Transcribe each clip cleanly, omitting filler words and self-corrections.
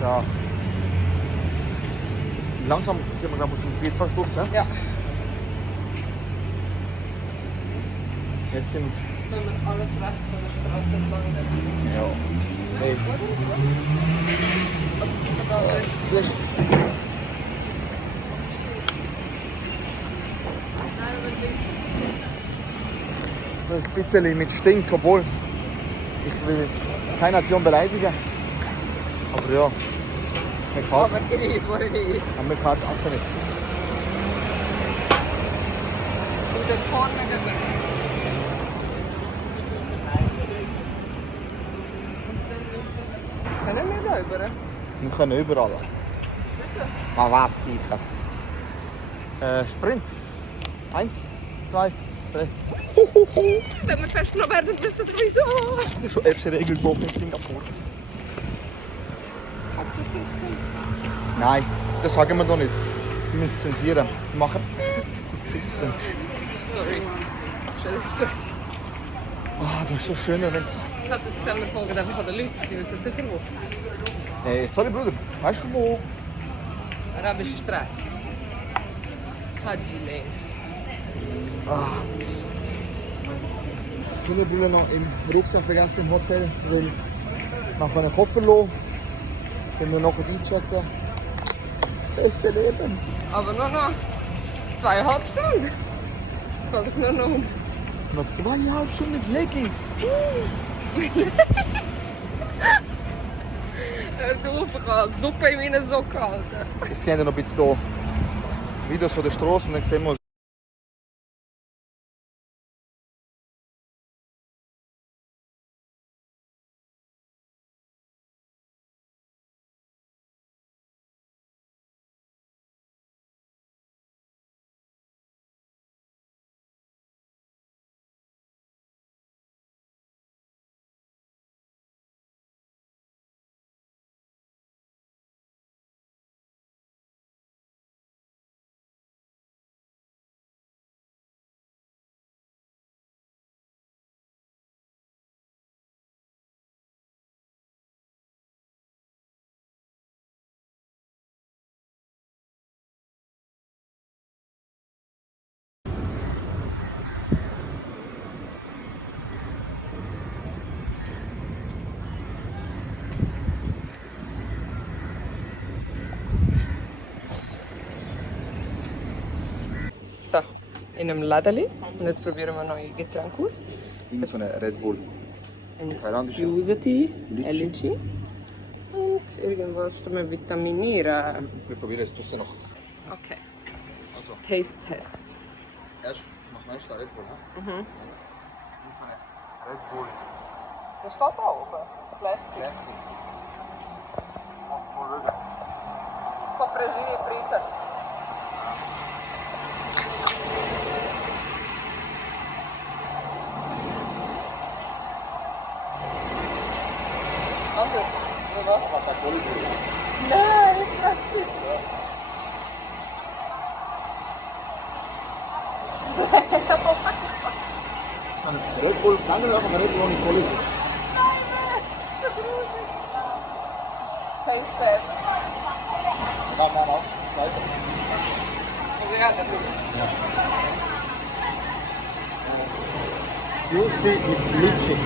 Ja. Langsam sind wir, glaube ich, auf dem Gebietverschluss. Ja? Ja. Jetzt sind Wenn man alles rechts an der Straße entlang geht. ja. Hey. Also sind wir da rechts. Das ist das ist ein bisschen mit Stink, obwohl ich will keine Nation beleidigen. Aber ja, mir gefällt es. Aber it is what it is. Aber mir gefällt es einfach nicht. Und dort vorne geht man. Können wir da rüber? Wir können überall. Sicher? Man weiß sicher. Sprint. 1, 2, 3. Wenn wir festgenommen werden, wissen wir wieso. Das ist schon erste Regelbruch in Singapur. Fuck the system. Nein, das sagen wir doch nicht. Wir müssen zensieren. Wir machen das System. Sorry. Schön, dass du das Ah, das ist so schön, wenn es. Ich hatte das selber folgen von den Leuten, die wissen sicher wo. Sorry Bruder, weißt du wo? Arabische Straße. Haji Lane. Ah. Sonnenbrille noch im Rucksack vergessen im Hotel, weil man kann einen Koffer lassen, wenn wir nachher einchecken. Beste Leben. Aber nur noch 2,5 Stunden. Das kann sich nur noch um. Noch 2,5 Stunden mit Leggings. Du, ich kann Suppe in meinen Socken halten. Jetzt gehen wir noch ein bisschen hier Videos von der Straße und dann sehen wir uns. So, in einem Lädeli. Und jetzt probieren wir neue Getränke aus. Irgend so eine Red Bull. Ein Thailandisches Fusity, Litchi. Litchi. Und irgendwas zum Vitaminieren. Wir probieren es draussen noch. Okay. Also, Taste Test. erst mach mal erst eine Red Bull. Ne? Mhm. Irgend so eine Red Bull Das steht da oben. Classic. Classic. Voll rüber. Popražili pričat. Anders. Oder? Was hat Kohle drin? Nein, Classic. So eine Red Bull, kann man auch eine Red Bull ohne Kohle drin. Nein, das ist so gruselig. Taste Test. Da kann man auch weiter. Also ja, das ist. Ja. Juicy mit Litchi.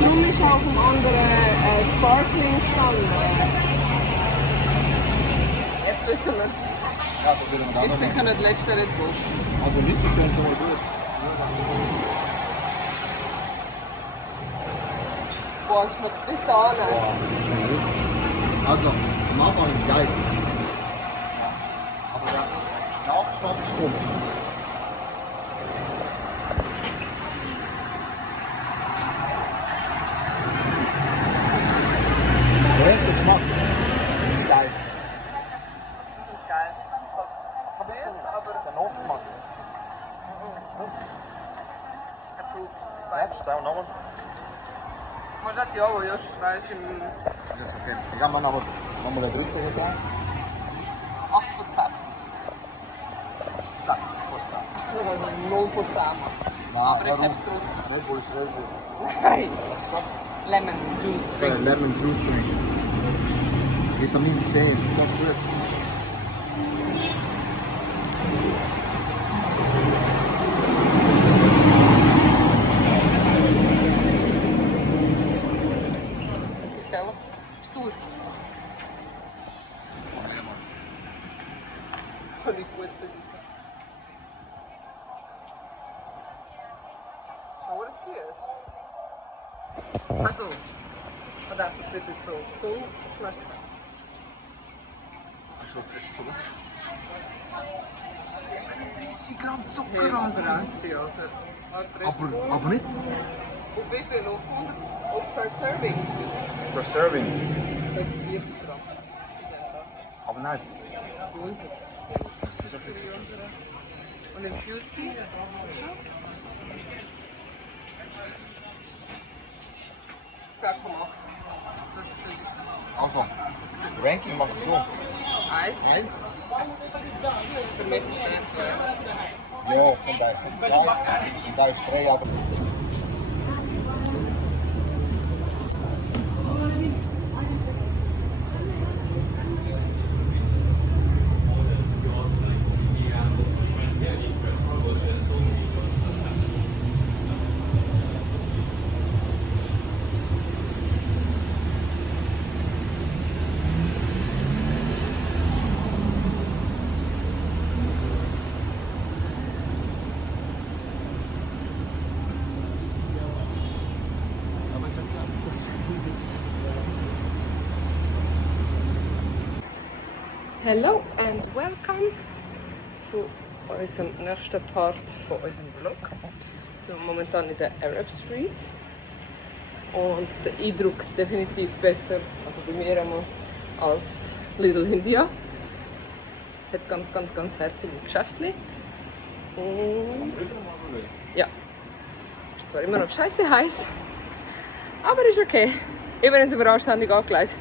Warum ist auf dem anderen Sparkling stand? Jetzt wissen wir es. Ja, das würde man Ist auch sicher nicht der letzte Red Bull. Also Litchi klingt schon mal gut. Boah, schmeckt bis da an. Also, am Anfang ist geil. Aber der Nachgeschmack ist gut. Der erste Geschmack ist geil. Das ist geil. Aber Der Nachgeschmack. approved. Ich Ja, weiß nicht. sagen wir nochmal. Možda ti ovo još radiš im Das ist okay. Ich kann man aber nochmal der dritte runter. 8 von 10. Sachs. Forza. Sogar 0 von 10. Na, Aber ich hab's trotzdem. Red Bull ist Red Bull. Nein. Was ist das? Lemon Juice Drink. Lemon Juice Drink. Vitamin C, das ist gut. Das ist einfach absurd. Das kann ich gut verdienen. Schau, was hier ist. Also, ich dachte, das wird jetzt so gesund schmecken. Also, das ist gut. 37 Gramm Zucker, Ja, Alter. Aber nicht Und wie viel? Auf 100? Auf per Serving? per serving. 40 Gramm. Aber nein. Bei uns ist Das ist auch viel Zucker. es. Und Infused Tea? Sag komm 8. Das ist ein bisschen. Also, Ranking macht so. Eins. 1. Für mich ist es 2. Ja, und da ist schon 2. Und da ist 3, aber. Hello and welcome zu unserem nächsten Part von unserem Vlog. Wir sind momentan in der Arab Street und der Eindruck definitiv besser, also bei mir einmal, als Little India. Hat ganz herzige Geschäfte. Und ja, ist zwar immer noch scheiße heiß, aber ist okay. Immerhin sind wir anständig angelegt.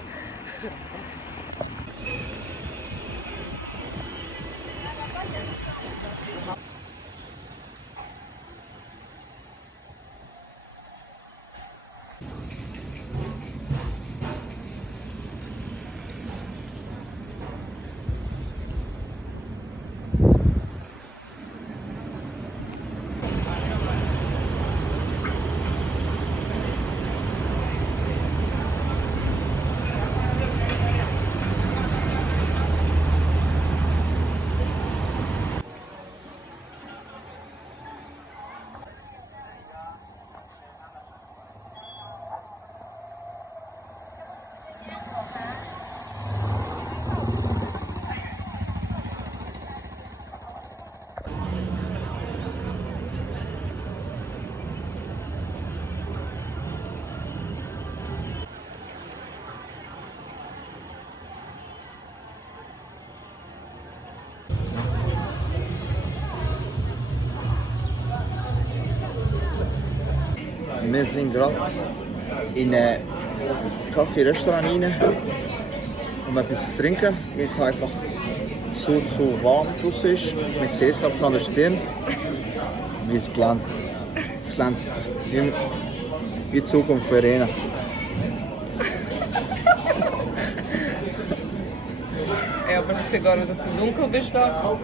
Wir sind gerade in ein Kaffee-Restaurant rein, um etwas zu trinken, weil es einfach zu warm draußen ist. Man sieht es glaube ich schon an der Stirn, wie es glänzt. Es glänzt wie die Zukunft für Arena. Ja, aber ich sehe gar nicht, dass du dunkel bist da.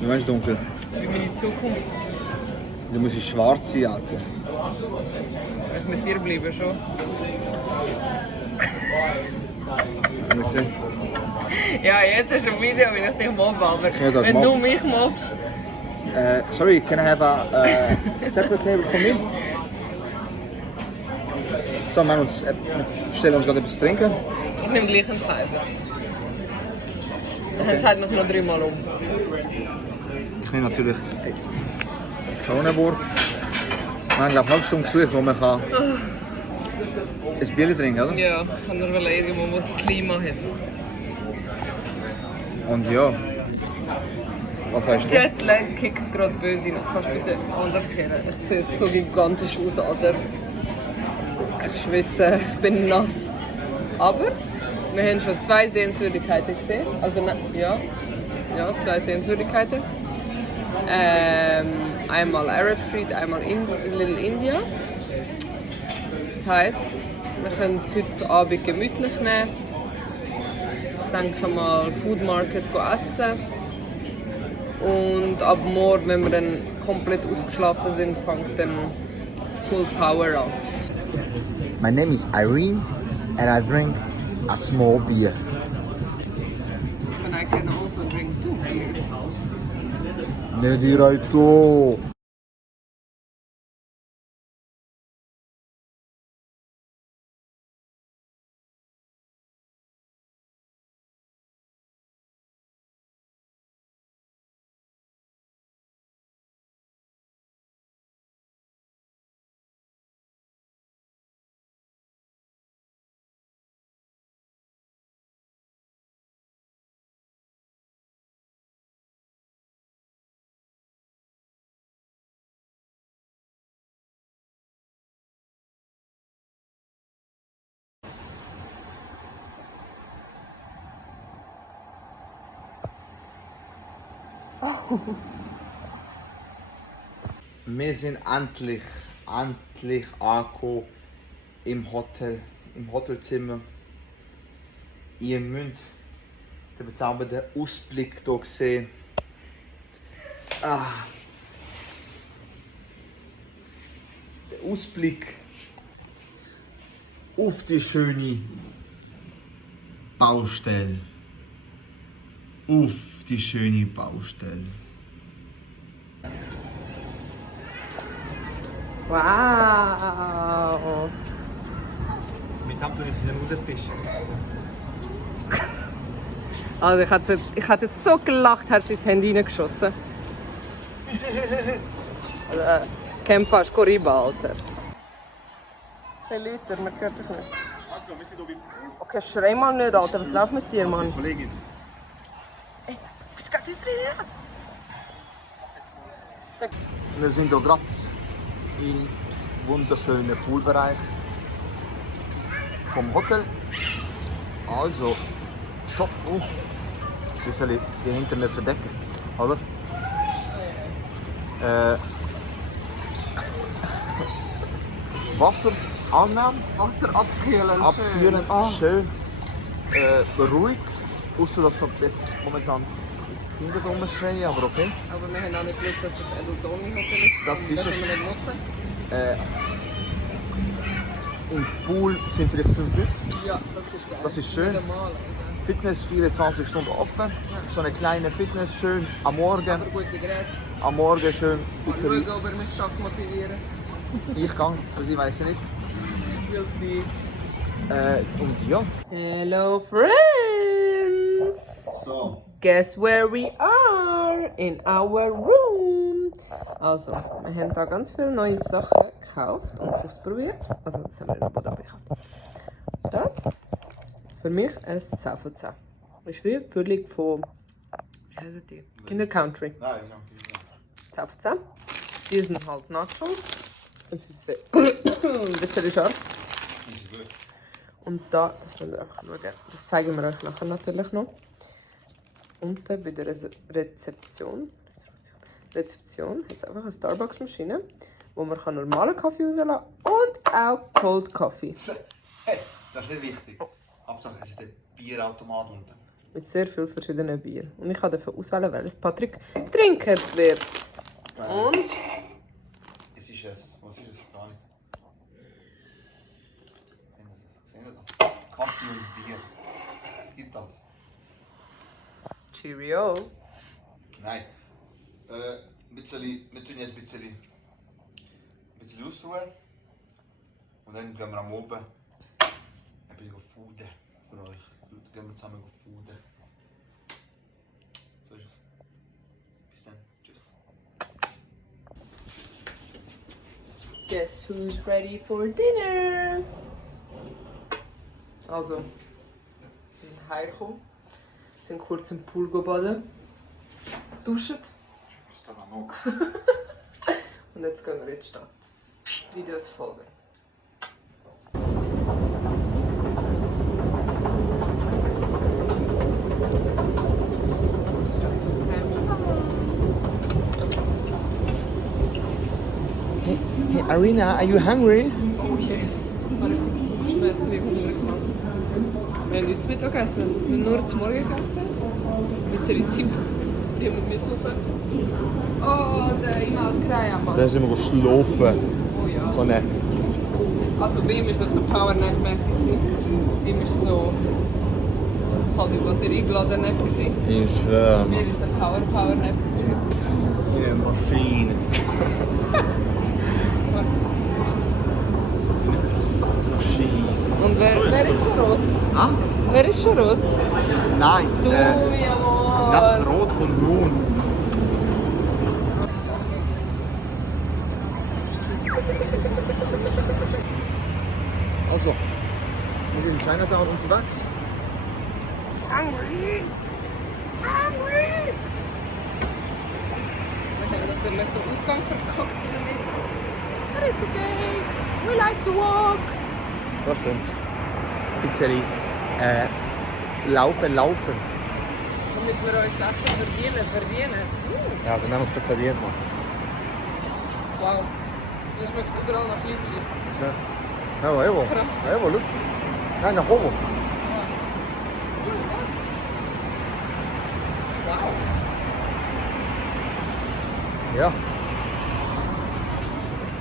Du meinst dunkel? Wie meine Zukunft. Du musst schwarz sein, Alter. Ich mit dir bleiben schon. Haben wir gesehen? Ja, jetzt hast du ein Video, wie ich dich mobbe, aber Ich will das wenn mobben. du mich mobbst, Sorry, can I have a separate table for me? So, wir bestellen uns gerade etwas zu trinken. ich nehme gleich einen Cyber. Dann entscheide mich noch 3 Mal um. Ich nehme natürlich Kronenburg. Wir haben glaube ich eine halbe Stunde gesucht, wo man kann ein Bier trinken kann, oder? Ja, ich kann nur irgendwo, wo es Klima hat. Und ja, was sagst du? Jetlag kickt gerade böse rein. Kannst du bitte anders kehren? Ich sehe so gigantisch aus, Alter. Ich schwitze, ich bin nass. Aber wir haben schon 2 Sehenswürdigkeiten gesehen. Also ja, 2 Sehenswürdigkeiten. Einmal Arab Street, einmal Little India. Das heisst, wir können es heute Abend gemütlich nehmen. denke mal, Food Market essen. Und ab morgen, wenn wir dann komplett ausgeschlafen sind, fängt dann Full Power an. My name is Irene and I drink a small beer. And I can also drink too. Ne direi tu. Wir sind endlich angekommen im Hotelzimmer. Ihr müsst den bezaubernden Ausblick hier sehen. Der Ausblick auf die schöne Baustelle. Auf die schöne Baustelle. Wow! Mit dem tun ich es nicht rausfischen. Also ich hätte jetzt so gelacht, hättest du ins Handy reingeschossen. Also, Camp fast Koriba, Alter. Hey Leute, man hört dich nicht. Also, wir sind hier beim Okay, schrei mal nicht, Alter. Was läuft mit dir, Mann? Kollegin. Ey, bist du gerade drin? Wir sind hier gerade im wunderschönen Poolbereich vom Hotel. Also, top. Wie soll ich die hinter mir verdecken, oder? Wasser annehmen, Wasser abkühlen, abkühlen, Oh. schön, ruhig. Außer dass jetzt momentan die Kinder rumschreien, aber okay. Aber wir haben auch nicht Glück, dass das Eldoni Hotel ist. Das ist können es. wir nicht nutzen. Im Pool sind vielleicht 5 Leute. Ja, das ist geil. Das ist schön. Normal, Alter. Fitness 24 Stunden offen. So eine kleine Fitness, schön am Morgen. Aber gute Geräte. Am Morgen schön Mal bisschen. schauen, ob wir mich stark motivieren. Ich gehe, für sie weiß ich nicht. We'll see. Und ja. Hello friends! So. Guess where we are? In our room! Also, wir haben da ganz viele neue Sachen gekauft und ausprobiert. Also, das haben wir in der Buddha gekauft. Das für mich ein 10 von 10. Ist wie völlig von, wie heißen die? Kinder Country. Nein, 10 von 10. Die sind halt Nachos. Das ist ein bisschen scharf. Und da, das wollen wir einfach schauen. Das zeigen wir euch nachher natürlich noch. Unten bei der Rezeption hat es einfach eine Starbucks-Maschine, wo man normalen Kaffee rauslassen kann und auch Cold Coffee. Hey, das ist nicht wichtig. Hauptsache es ist ein Bierautomat unten. Mit sehr vielen verschiedenen Bieren. Und ich kann dafür auswählen, welches Patrick trinken wird. Und Es ist es. Was ist es? Gar nicht. Sehen Sie das? Kaffee und Bier. Was gibt das? Cheerio. Nein. Wir tun jetzt ein bisschen ausruhen. Und dann gehen wir am Oben ein bisschen fooden für euch. Dann gehen wir zusammen fooden. So ist es. Bis dann. Tschüss. Guess who's ready for dinner? Also, wir sind heimgekommen, sind kurz im Pool baden, duschen und jetzt gehen wir in die Stadt. Videos folgen. Hey Arina, are you hungry? Oh yes! Warte, schnell zu Hunger gemacht. Wir haben jetzt Mittagessen. Wir haben nur zum Morgen gegessen. Jetzt sind die Chips. Die haben wir suchen. Oh, der Imal-Kraya-Mann. Da sind wir geschlafen. Oh ja. So eine... Also bei ihm war es so Powernap-mässig. Bei ihm war es so... halt die Batterie geladen Nap. Ich schwöre. Bei mir war es ein Power-Nap. So eine Maschine. Maschine. Und wer ist schon rot? Ah? Wer ist schon rot? Nein. Du, jawohl. Nach Rot kommt nun. Also, wir sind in Chinatown unterwegs. Hungry! Hungry! Wir haben natürlich den Ausgang verkackt in der Mitte. But it's okay! We like to walk! Das stimmt. Italy. Laufen. Damit wir uns Essen verdienen. Ja, also wir haben es schon verdient, Mann. Wow. Das schmeckt überall nach Litschi. Ja, evo. Krass. Evo, look. Nein, nach oben. Wow. Ja.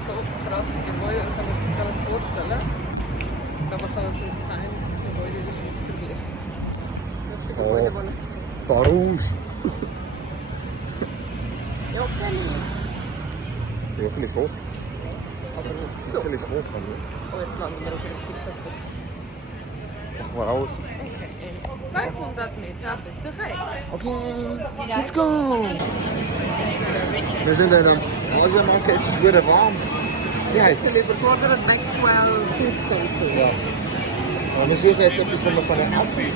So krasse Gebäude, ich kann mir das gar nicht vorstellen. Aber ich kann es mit keinem Gebäude in der Schweiz vergleichen. Das ist das Gebäude, das ich gesehen habe. Parouche. Ja, Kelly. Jochel ist hoch. Aber nicht so. Jochel ist hoch. Oh, jetzt landen wir auf ihrem TikTok. Machen wir aus. Okay, in 200 Meter bitte rechts. Okay, let's go! Wir sind in der Asiamarke, es ist wieder warm. Wie heißt es? Überfordert Maxwell Food Center. Ja. Und wir suchen jetzt etwas, was wir von der essen.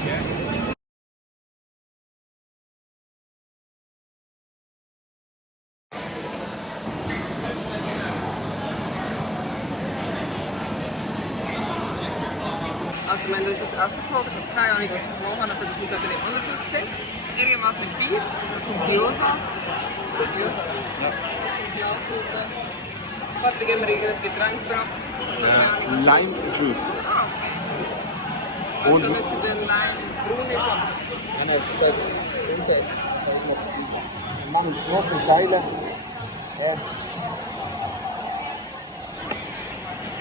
Also wenn du uns jetzt Essen kochst, ich habe keine Ahnung, was ich gemacht habe, also das muss eben anders aussehen. Irgendwas mit Bier, das sind Gyozas. Gyozas? Ja. Das sind Glasnudeln. Warte, geben wir irgendein Getränk drauf. Lime Juice. Ah, okay. Und Also mit den Lime braun ist aber. Man ist noch ein Teile.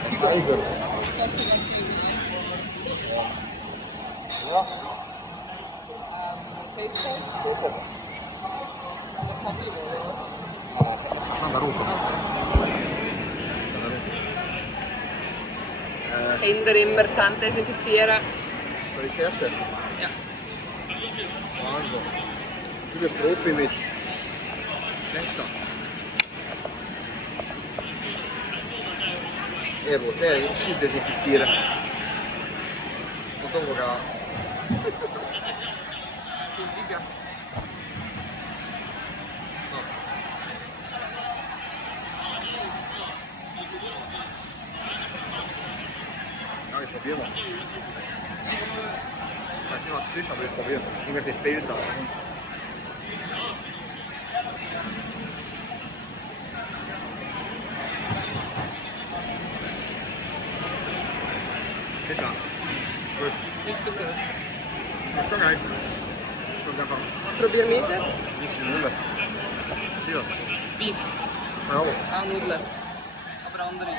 Tiger. Ja. Facebook? So ist es. Eine Kaffee oder was? Van der Rote. Kinder immer die Hände desinfizieren. Soll ich zuerst essen? Ja. Also. Du bist Profi mit. Kennst du das? Evo, te ci desinfizieren. Und dann sogar. Viel Liga. Ja, ich probiere mal. Ich weiß nicht, was es ist, aber ich probiere. Irgendwelche Filter. Ist ja. Gut. Nichts Besseres. Ist schon geil. Ist einfach Probier mich jetzt. ein bisschen Nudeln. Hier. Beef. Ja, Auch Nudeln. Aber andere.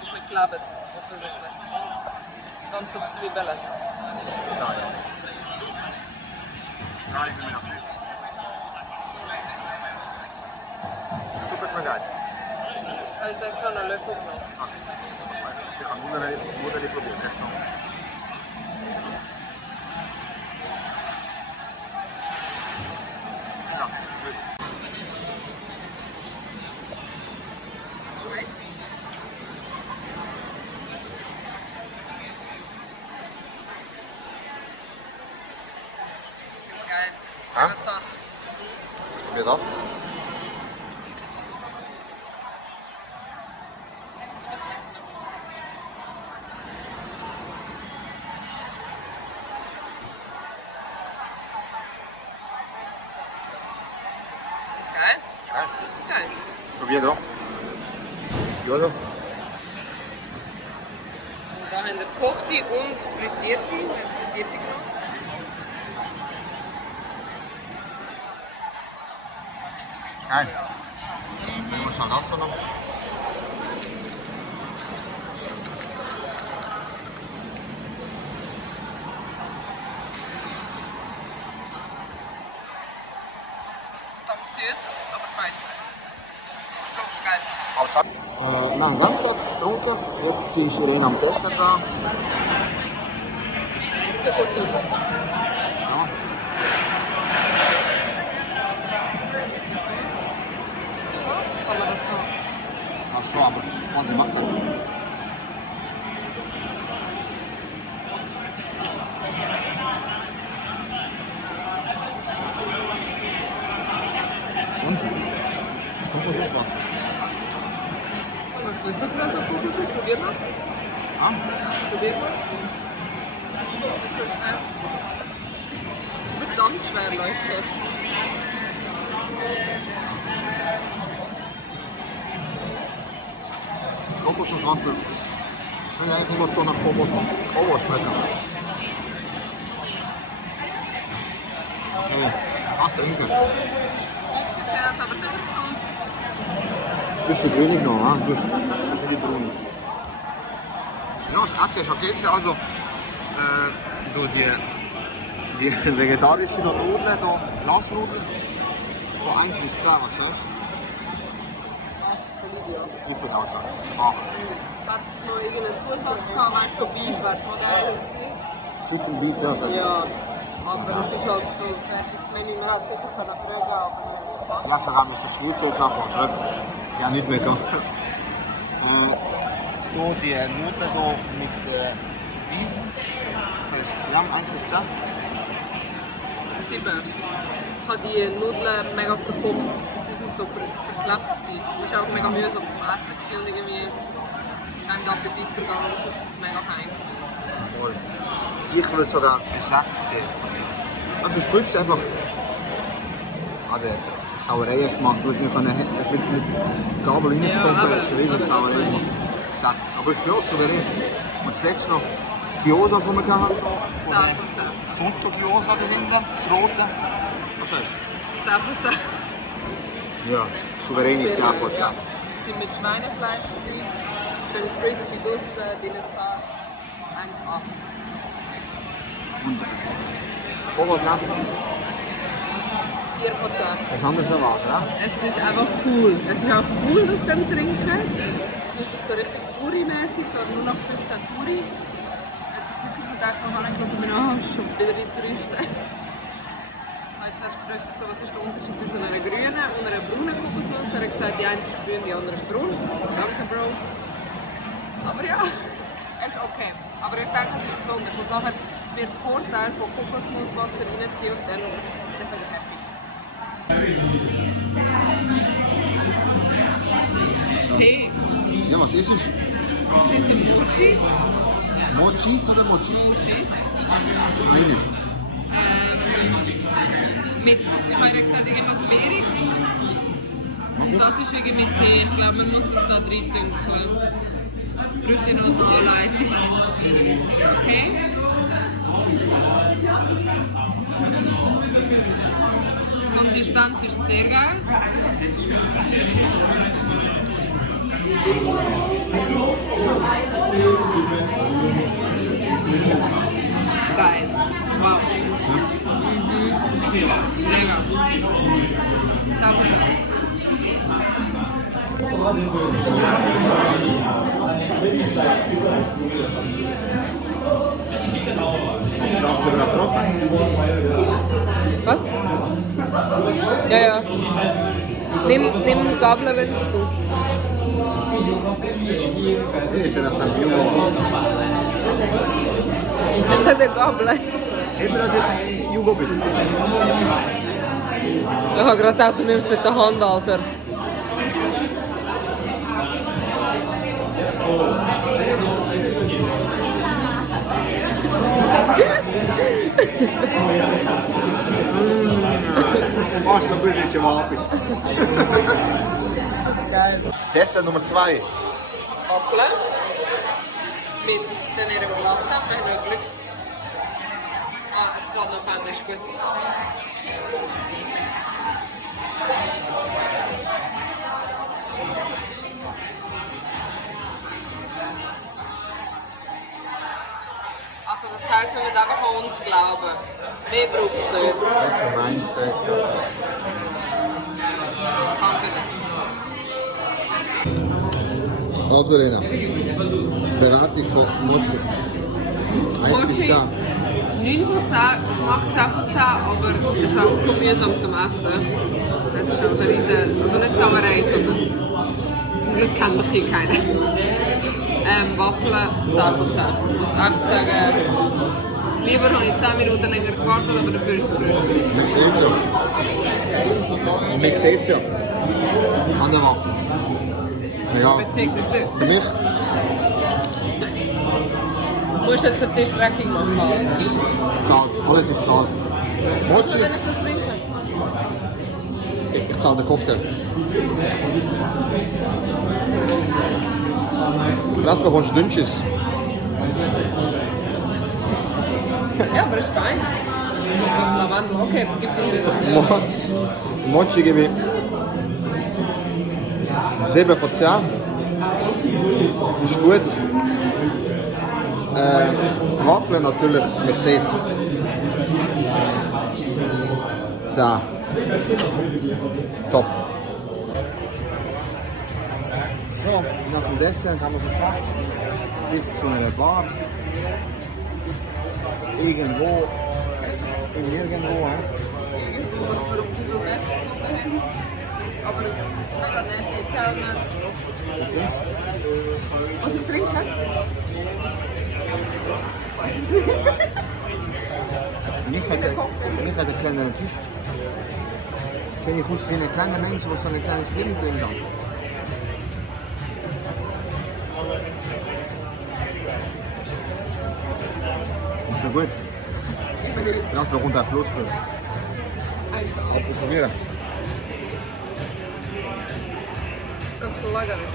Ist mit Kleber, offensichtlich. Dann für Zwiebeln. da, ja. Ja, ich bin mir nach. Super ist mir geil. Also extra einen Löffel genommen. Ach, ich habe Nudeln probiert, jetzt noch. Ja, gut. Ist geil. Ja? Mega zart. Probier das. Ist geil? Ja. Geil. Probier doch. Ja, doch. Und Da haben wir gekochte und frittierte. Frittierte genommen. Geil. Dann muss halt auch noch. Verdammt süß, aber fein. Wirklich geil. Wir haben Wasser getrunken, jetzt ist Irene am Dessert da. Ja. Kann man das so? Ach so, aber was macht das? Und? Ich komme jetzt was. Schmeckt nicht so krass auf Kokosnuss. Probier mal. Ah? Probier mal. Das ist schwer. Verdammt schwer, Leute. Kokosnusswasser. Ich finde eigentlich nur so nach Kokos schmecken. Okay, was trinken? Nicht speziell, aber sicher gesund. Ein bisschen wenig noch, ein bisschen die Brunnen. Ja, das Essen ist okay. Also, durch die vegetarische Nudeln, Glasnudeln, von 1 bis 10, was sagst du? Ich würde auch sagen 8. Hat es noch irgendeinen Zusatz gehabt, weißt du, so Beef, wäre es noch geil gewesen? Chicken Beef, ja, sag ich. Ja, aber das ist halt so das Fertigmenü. Man hat sicher schon noch fragen, aber es passt. Ja, sogar müssen schließen jetzt nachher, schreib. Ja, nicht mehr gehen. So, die Nudeln hier mit Beef. Das heißt, wir haben 1 bis 10. 7. Ich habe die Nudeln mega verkocht. Sie sind so verklebt gewesen. Es war auch mega mühsam zum Essen gewesen und irgendwie einem den Appetit vergangen. Das ist mega fein gewesen. Voll. Ich würde sogar eine 6 geben. Also, du spürst einfach an der Sauerei erstmal. Du hast nicht mit Gabel reinzukommen, aber- das ist riesige aber Sauerei. das nicht. 6. Aber es ist ja souverän. Und zuletzt noch Gyoza, die wir gehabt haben. Von 10%. der Foto-Gyoza dahinter, das rote. Was heißt 10%. Ja, souveräne 10%. Ja. Sie sind mit Schweinefleisch gewesen. Schön crispy draussen, drinnen zart. 1,8. Und Oberglas, 4%. das haben wir schon erwartet, ja? Es ist einfach cool. Es ist auch cool, aus dem Trinken. Es ist so richtig Puri-mäßig, so nur noch 15 Puri. Hat sich sicher gedacht, man kann nicht mehr schon wieder in Touristen. Ich habe zuerst gefragt, so, was ist der Unterschied zwischen einer grünen und einer braunen Kokosnuss. Er hat gesagt, die eine ist grün, die andere ist braun. Danke, Bro. Aber ja, es ist okay. Aber ich denke, es ist gesund. Ich muss nachher mir den Vorteil von Kokosnusswasser reinziehen und dann bin ich wieder happy. Tee. Ja, was ist es? Das sind Mochis. Mochis oder Mochi? Mochis. Eine. Mit, ich habe ja gesagt, irgendwas Beeriges. Und das ist irgendwie mit Tee. Ich glaube, man muss das da drin dünkeln. Bräuchte noch eine Anleitung. Okay. Die Konsistenz ist sehr geil. Geil. Wow. Mega. 10%. Ist das Wasser gerade trocken? Was? Ja, ja. Nimm Gabel, wenn es gut. Ese da San Piero. Das ist eine Gabel. Sembra das jetzt Jugo bist. Ich habe gerade gedacht, du nimmst mit der Hand, Alter. Basta quello che va. Geil. Tester Nummer 2. Apfel. mit in ihrem Glas haben. Wir haben noch Glück. Ah, es fällt noch an, ist gut. Also das heisst, wir müssen einfach an uns glauben. Mehr braucht es nicht. That's a mindset. Danke nicht. Also Lena, Beratung von Mochi. 1 bis 10. 9 von 10, Geschmack 10 von 10, aber es ist auch so mühsam zum Essen. Es ist auch eine riesen, also nicht Sauerei, sondern zum Glück kennt mich hier keiner. Waffeln 10 von 10. Ich muss echt sagen, lieber habe ich 10 Minuten länger gewartet, aber dafür ist es frisch gewesen. Man sieht es ja. Man sieht es ja. An der Waffe. Ja, Beziehungsweise nicht. für mich Du musst jetzt eine Tischstrecking machen. Alter. zahlt. Alles ist zahlt. Mochi, Wenn ich das trinke? ich zahle den Cocktail. Für das bekommst du Dünnschiss. Ja, aber ist fein. Das ist noch Lavendel. Okay, gib dir jetzt. Mochi gebe ich 7 von 10. Ist gut. Waffeln natürlich, man sieht es. 10. Top. So, nach dem Dessert haben wir es geschafft. Bis zu einer Bar. Irgendwo. In Nirgendwo. Was wir auf Google Maps gefunden haben. Aber mega nette Kellner. Was ist? Was ich trinke? Weiß es nicht. Mich hat der kleine Tisch. Sehe ich aus wie ein kleiner Mensch, der so ein kleines Bier drin hat. Ist schon gut. Das bekommt ein Plus. Probieren. Kannst du leider nicht.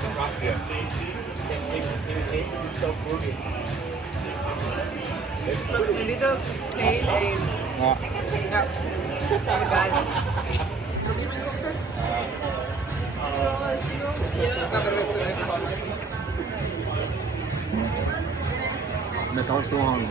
Schmeckt mir wie das Pale Ale. Ja. Ja, aber geil. Probier meinen Cocktail. Aber wirklich nicht. Met alles doorhangen.